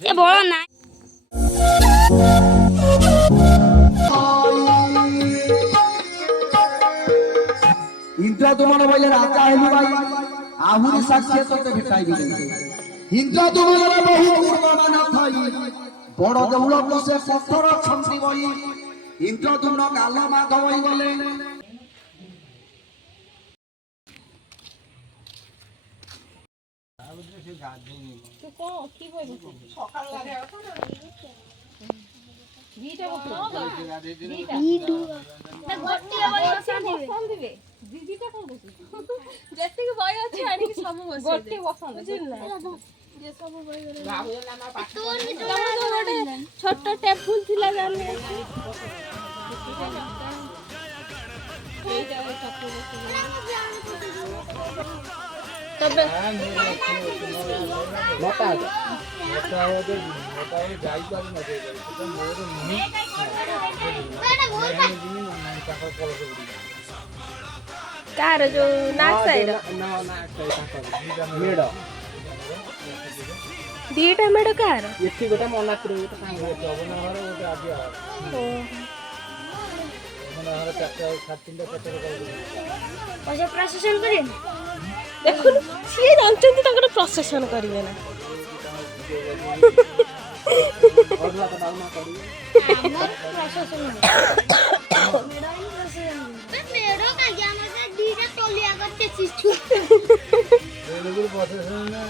এ বড় না ইন্দ্রা তোমার বলে রাজা হেলি ভাই আহুরি সাক্ষী তোতে ভেটাইবি ইন্দ্রা তোমার বহু পূর্বমান থাই বড় দেউলକୁ ସେ ପଥର ଛନ୍ଦି ବଇ ଇନ୍ଦ୍ରଦୁମ୍ନ ଗାଲ ମାଧବଇ ଗଲେ ছোট টেবুল ଥିଲା তবে कार जो नाक साइड मेड दीटा मेड कार एठी गोटे मनात्र गोटे सांग होते अबनहर गोटे आदिया अबनहर चाचा खातिंदा चाचा पजे प्रोसेसन करे देखो सिए जानचंती तांकर प्रोसेसन करिवे ना अगला तो डालमा करी हमर प्रोसेसन मेडो का गया मते दीटा टोलिया करते चिचू रेलगुर प्रोसेसन ना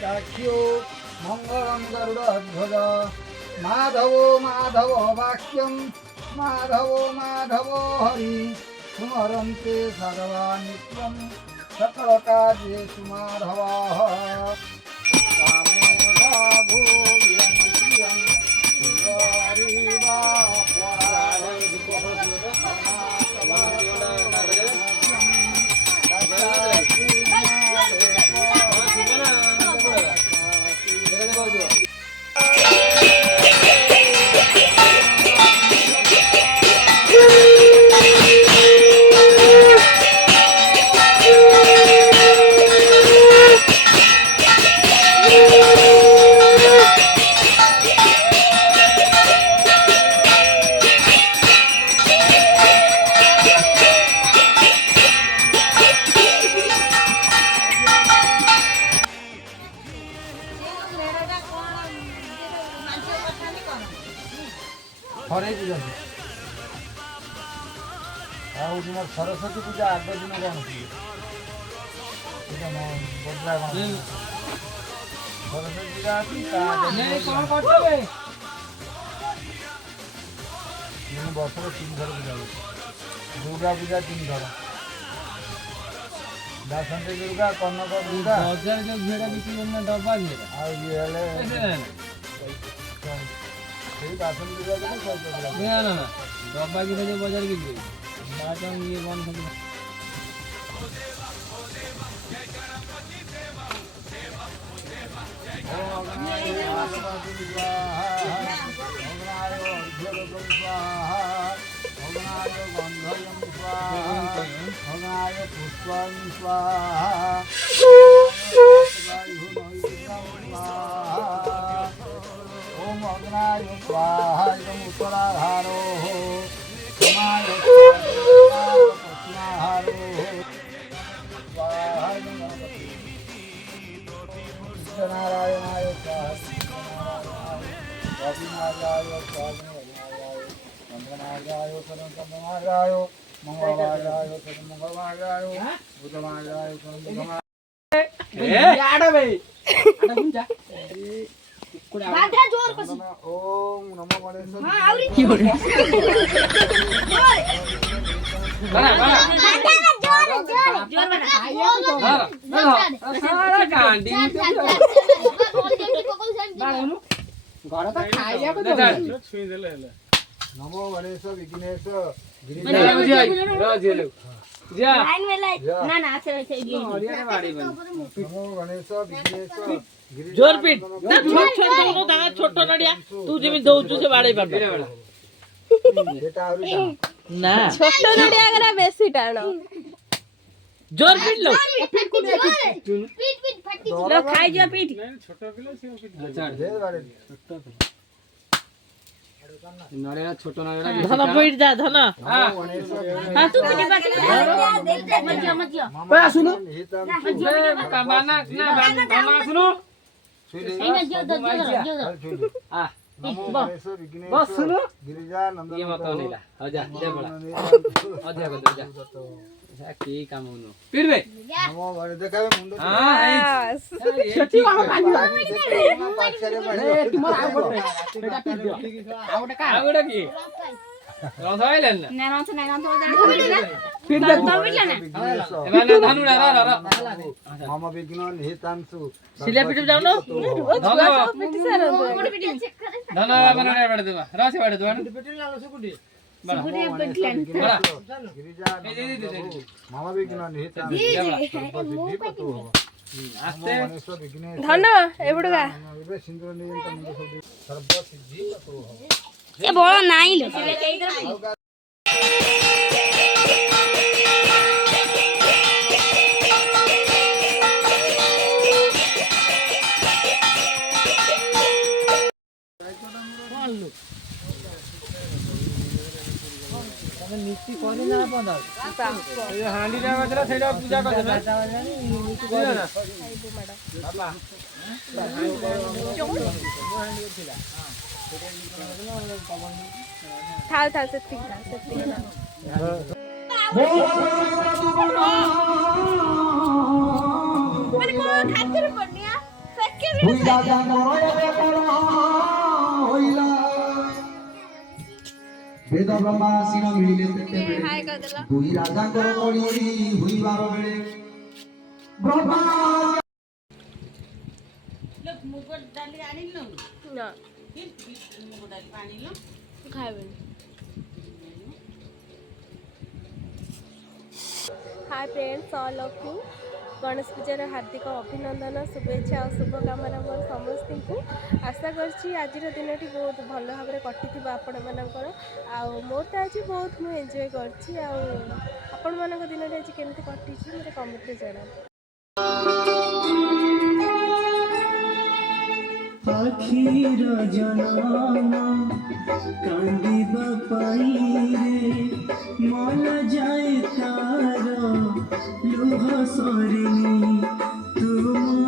काक्यो मंगलम गरुड़ध्वज माधवो माधव वाक्यम माधवो माधवो हरि स्मरन्ते सर्वा नित्यं सकलकार्येषु माधवः कामेव भूयं सरस्वती पूजा आग दिन कौन सरस्वती पूजा वर्ष 3 थर पूजा दुर्गा पूजा 3 थर दासंती दुर्गा कनक दुर्गा हजार जो भेड़ा बिक्री डब्बा दासंती दुर्गा ना डब्बा की बाजार बिक्री ये बंद पुष्पं स्वाहा ओम अग्नाय स्वाहा उत्तराधारो नारायणाय वंदनाय सर्वसंगमाय मंगलवाय सर्वमंगलवाय बुधवाय बाधा जोर कसी ओम नमो गणेश हां आवरी की हो रे बना जोर जोर बना सारा गांडी घर त खाइया को छुई देले हेले नमो गणेश विघ्नेश जा लाइन में लाइन ना ना ऐसे ऐसे नमो गणेश विघ्नेश जोर पीट ना छोट छोट दोनो दागा छोट नडिया तू जेमि दउचु से बाडे पाबे बेटा आउरी ना छोट नडिया करा बेसी टाणो জোর পিট লো লো খাই যা পিট ছোট নড়েরা ধন পিট যা ধন হ্যাঁ তুই পিট বাকি মজিয়া আসুন বানা না বানা শুনো এই না জিও দো बस सुनो ये मत नहीं हो जा दे बड़ा हो जा को दे जा की काम होनो फिर बे नमो भरे देखावे मुंडो हां छठी वाला पानी तुम्हारा बेटा पीट दियो आवडे का आवडे की रस आइलन না না না তো फिर दे তো পিটলা না एमाने धानुडा र मम विज्ञान हितांशु সিলে পিট যাও না धन बना बड़ा देबा रस बड़ा देबा बड़ा गिरिजा मम विज्ञान हितांशु सर्वसिद्धि आस्ते विघ्नेश ধন এবড়গা सिंदूर नियंत्रण मुंडो सर्वसिद्धि এ বড় নাই লো नीति कोनी ना बंदा ए हांडी रे बजरा सेडा पूजा कर देना नीति कोनी ना बाबा थाल थाल से ठीक ना মানে কোন খাतिर পড়নিয়া সক্কে हुई राजा नरय करो होइला वेद ब्रह्मा सिर मिलिले तेते हाय कर देला हुई राजा कर कोली हुई बारो बेले ब्रह्मा লোক মুগর ডালি আনিল না মুগর ডালি আনিল খাবেন hi friends all of you Ganesh पूजार हार्दिक अभिनंदन शुभेच्छा और शुभकामना मोर समस्त को आशा करछि आज दिन बहुत भल भाव में कटि आपण मानकर मोर तो आज बहुत मुझे एंजॉय करछि आपण मान दिन आज केमती कटि मत कमेंट रे जणा आखिर जनम कांदिबा पाई रे मन जाए तार लुह सरिनी तुम